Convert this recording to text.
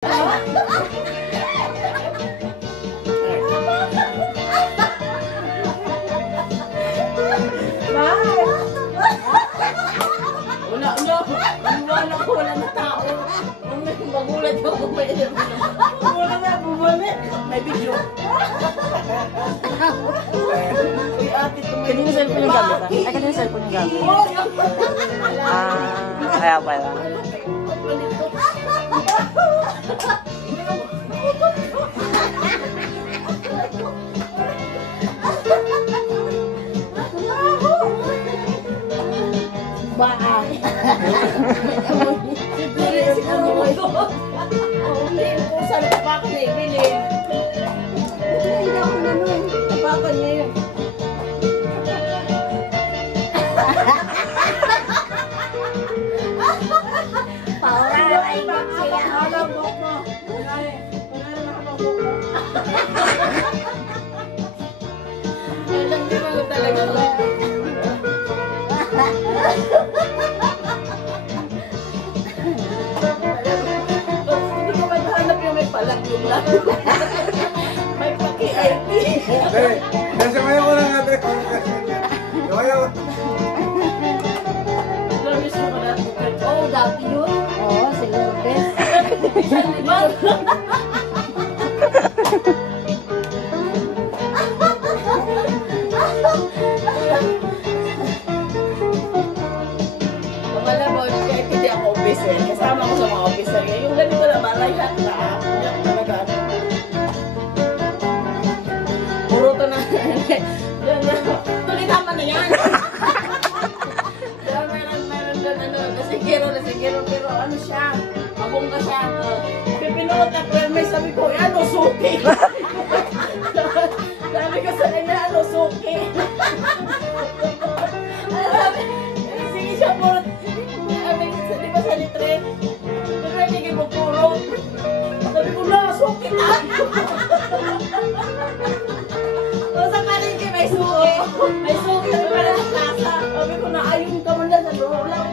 Wala na tao. Magulat ako. Wala na, bumalik. May video. Kanina cellphone yung gamit? Ay, kanina cellphone yung gamit? Kaya pala. Siguro hindi ko saan tapakan niya ibilin. Hindi ako naman. Tapakan niya yun. Paura ay siya. Nakabok mo. Wala na nakabok mo. Alam niyo mga talaga mo. Hindi ko maghanap yung may palag yung lang. May paki-IP. Okay. Nasa kaya ko lang natin. Kaya ko. Promise mo na. Oh, dati yun. Oo, si Lourdes. Diba? Malabon, kahit hindi ako officer, kasama ko sa mga officer. Yung ganito na malayan na, hindi ako talaga. Puro to na. Tuloy tama na yan. Pero meron doon, nasigiro, pero ano siya, mabongga siya. Pipinulot na permay, sabi ko, ano, suki. Sabi ko sa kanya, ano, suki. Sige siya po. Di ba sa litrin? Pero hindi mo puro. Sabi ko na, suki na. O sa palengke may suki. May suki sa pala sa plaza. Sabi ko na, ayun ka mo na sa loob lang.